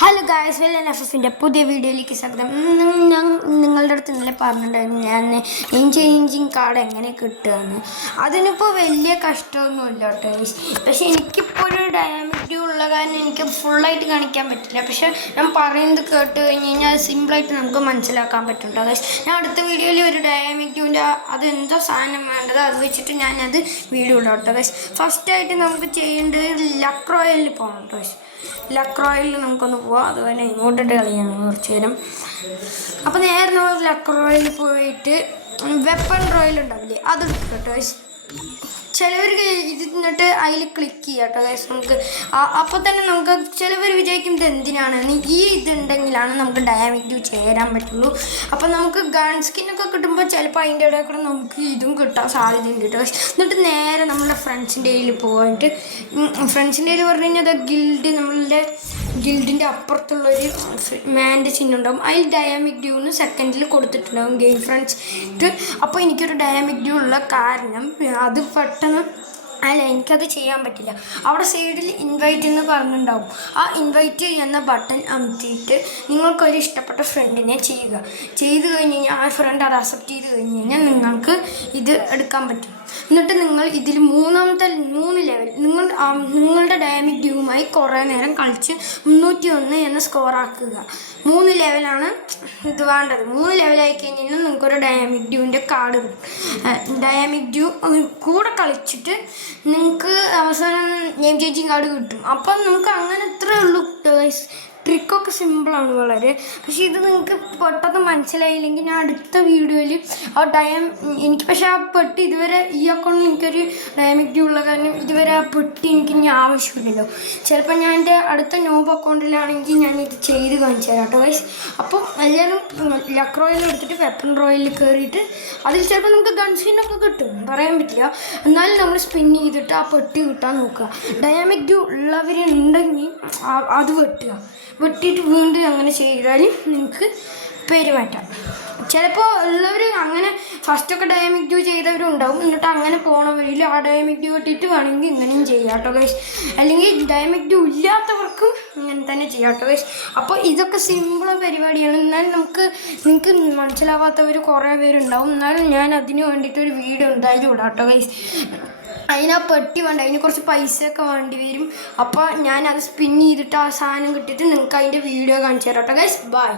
Hello guys, എഫിൻ്റെ പുതിയ വീഡിയോയിലേക്ക് സ്വാഗതം. ഞാൻ നിങ്ങളുടെ അടുത്ത് ഇന്നലെ പറഞ്ഞിട്ടുണ്ടായിരുന്നു ഞാൻ എഞ്ചിങ് കാർഡ് എങ്ങനെ കിട്ടുകയെന്ന്. അതിനിപ്പോൾ വലിയ കഷ്ടമൊന്നുമില്ല കേട്ടോ. പക്ഷേ എനിക്കിപ്പോൾ ഒരു ഡയമണ്ട് ഉള്ള കാരണം എനിക്ക് ഫുള്ളായിട്ട് കാണിക്കാൻ പറ്റില്ല. പക്ഷേ ഞാൻ പറയുന്നത് കേട്ട് കഴിഞ്ഞ് കഴിഞ്ഞാൽ അത് സിമ്പിളായിട്ട് നമുക്ക് മനസ്സിലാക്കാൻ പറ്റും കേട്ടോ. ഞാൻ അടുത്ത വീഡിയോയിൽ ഒരു ഡയമണ്ടിൻ്റെ അതെന്തോ സാധനം വേണ്ടത് അത് വെച്ചിട്ട് ഞാനത് വീഡിയോ ഇടാം കേട്ടോ. ഫസ്റ്റായിട്ട് നമുക്ക് ചെയ്യേണ്ടത് ലക്ക് റോയലിൽ പോകണം കേട്ടോ. ലക്ക് റോയലിൽ നമുക്കൊന്ന് പോവാം. അതുപോലെ ഇങ്ങോട്ടിട്ട് കളിയാണ് കുറച്ച് നേരം. അപ്പോൾ നേരെ നമ്മൾ ലക്ക് റോയലിൽ പോയിട്ട് വെപ്പൺ റോയൽ ഉണ്ടാവില്ലേ അതെടുക്കും കേട്ടോ. ചിലവർ ഇത് എന്നിട്ട് അതിൽ ക്ലിക്ക് ചെയ്യാം കേട്ടോ ഗൈസ്. നമുക്ക് അപ്പോൾ തന്നെ നമുക്ക് ചിലവർ വിചാരിക്കും ഇത് എന്തിനാണെന്ന്. ഈ ഇതുണ്ടെങ്കിലാണ് നമുക്ക് ഡയമണ്ട് ചേരാൻ പറ്റുള്ളൂ. അപ്പോൾ നമുക്ക് ഗൺ സ്കിന്നൊക്കെ കിട്ടുമ്പോൾ ചിലപ്പോൾ അതിൻ്റെ ഇടയിൽ കൂടെ നമുക്ക് ഇതും കിട്ടാൻ സാധ്യതയുണ്ട് കേട്ടോ. എന്നിട്ട് നേരെ നമ്മുടെ ഫ്രണ്ട്സിൻ്റെ കയ്യിൽ പോകാനായിട്ട് ഫ്രണ്ട്സിൻ്റെ കയ്യിൽ പറഞ്ഞു കഴിഞ്ഞാൽ ഗിൽഡ് നമ്മളുടെ ഗിൽഡിൻ്റെ അപ്പുറത്തുള്ളൊരു മാൻ്റെ ചിഹ്നം ഉണ്ടാവും. അതിൽ ഡയമണ്ട് ഡ്യൂന്ന് സെക്കൻഡിൽ കൊടുത്തിട്ടുണ്ടാവും ഗെയിം ഫ്രണ്ട്സ് ഇട്ട്. അപ്പോൾ എനിക്കൊരു ഡയമണ്ട് ഡ്യൂ ഉള്ള കാരണം അത് പെട്ടെന്ന് അല്ല എനിക്കത് ചെയ്യാൻ പറ്റില്ല. അവിടെ സൈഡിൽ ഇൻവൈറ്റ് എന്ന് പറഞ്ഞിട്ടുണ്ടാവും. ആ ഇൻവൈറ്റ് എന്ന ബട്ടൺ അമർത്തിയിട്ട് നിങ്ങൾക്കൊരു ഇഷ്ടപ്പെട്ട ഫ്രണ്ടിനെ ചെയ്യുക. ചെയ്ത് കഴിഞ്ഞ് കഴിഞ്ഞാൽ ആ ഫ്രണ്ട് അത് അക്സെപ്റ്റ് ചെയ്ത് കഴിഞ്ഞ് കഴിഞ്ഞാൽ നിങ്ങൾക്ക് ഇത് എടുക്കാൻ പറ്റും. എന്നിട്ട് നിങ്ങൾ ഇതിൽ മൂന്നാമത്തെ 3 ലെവൽ നിങ്ങളുടെ ഡയമണ്ട് ഡ്യൂവുമായി കുറേ നേരം കളിച്ച് 301 എന്ന സ്കോറാക്കുക. 3 ലെവലാണ് ഇത് വേണ്ടത്. 3 ലെവലായി കഴിഞ്ഞാൽ നിങ്ങൾക്കൊരു ഡയമണ്ട് ഡ്യൂവിൻ്റെ കാർഡ് കിട്ടും. ഡയമണ്ട് ഡ്യൂ കൂടെ കളിച്ചിട്ട് നിങ്ങൾക്ക് അവസാനം നെയിം ചേഞ്ചിങ് കാർഡ് കിട്ടും. അപ്പം നമുക്ക് അങ്ങനെ ഇത്രയേ ഉള്ളൂ. ട്രിക്കൊക്കെ സിമ്പിളാണ് വളരെ. പക്ഷേ ഇത് നിങ്ങൾക്ക് പെട്ടെന്ന് മനസ്സിലായില്ലെങ്കിൽ ഞാൻ അടുത്ത വീഡിയോയിൽ എനിക്ക് പക്ഷേ ആ പെട്ടി ഇതുവരെ ഈ അക്കൗണ്ടിൽ എനിക്കൊരു ഡയമണ്ട് ഉള്ള കാരണം ഇതുവരെ ആ പെട്ടി എനിക്ക് ഇനി ആവശ്യമില്ലല്ലോ. ചിലപ്പോൾ ഞാൻ എൻ്റെ അടുത്ത നോബ് അക്കൗണ്ടിലാണെങ്കിൽ ഞാൻ ഇത് ചെയ്ത് കാണിച്ചു തരാം കേട്ടോ ഗൈസ്. അപ്പം എല്ലാവരും ലക്ക് റോയൽ എടുത്തിട്ട് വെപ്പൺ റോയലിൽ കയറിയിട്ട് അതിൽ ചിലപ്പോൾ നമുക്ക് ഗൺസ്കിന്നൊക്കെ കിട്ടും, പറയാൻ പറ്റില്ല. എന്നാലും നമ്മൾ സ്പിൻ ചെയ്തിട്ട് ആ പെട്ടി കിട്ടാൻ നോക്കുക. ഡയമണ്ട് ഉള്ളവരുണ്ടെങ്കിൽ അത് വെട്ടിയിട്ട് വീണ്ടും അങ്ങനെ ചെയ്താൽ നിങ്ങൾക്ക് പേര് മാറ്റാം. ചിലപ്പോൾ ഉള്ളവർ അങ്ങനെ ഫസ്റ്റൊക്കെ ഡയമണ്ട് ഡ്യൂ ചെയ്തവരുണ്ടാവും. എന്നിട്ട് അങ്ങനെ പോണവരിൽ ആ ഡയമണ്ട് ഡ്യൂ ഇട്ടിട്ട് വേണമെങ്കിൽ ഇങ്ങനെയും ചെയ്യാം കേട്ടോ ഗൈസ്. അല്ലെങ്കിൽ ഡയമണ്ട് ഡ്യൂ ഇല്ലാത്തവർക്കും ഇങ്ങനെ തന്നെ ചെയ്യാം കേട്ടോ ഗൈസ്. അപ്പോൾ ഇതൊക്കെ സിമ്പിൾ പരിപാടിയാണ്. എന്നാൽ നിങ്ങൾക്ക് മനസ്സിലാവാത്തവർ കുറേ പേരുണ്ടാവും. എന്നാലും ഞാൻ അതിന് വേണ്ടിയിട്ടൊരു വീഡിയോ എന്തായാലും ഇടാം കേട്ടോ ഗൈസ്. അതിനാ പെട്ടി വേണ്ട, അതിന് കുറച്ച് പൈസയൊക്കെ വേണ്ടി വരും. അപ്പോൾ ഞാനത് സ്പിൻ ചെയ്തിട്ട് ആ സാധനം കിട്ടിയിട്ട് നിങ്ങൾക്ക് അതിൻ്റെ വീഡിയോ കാണിച്ചു തരാം കേട്ടോ ഗൈസ്. ബൈ.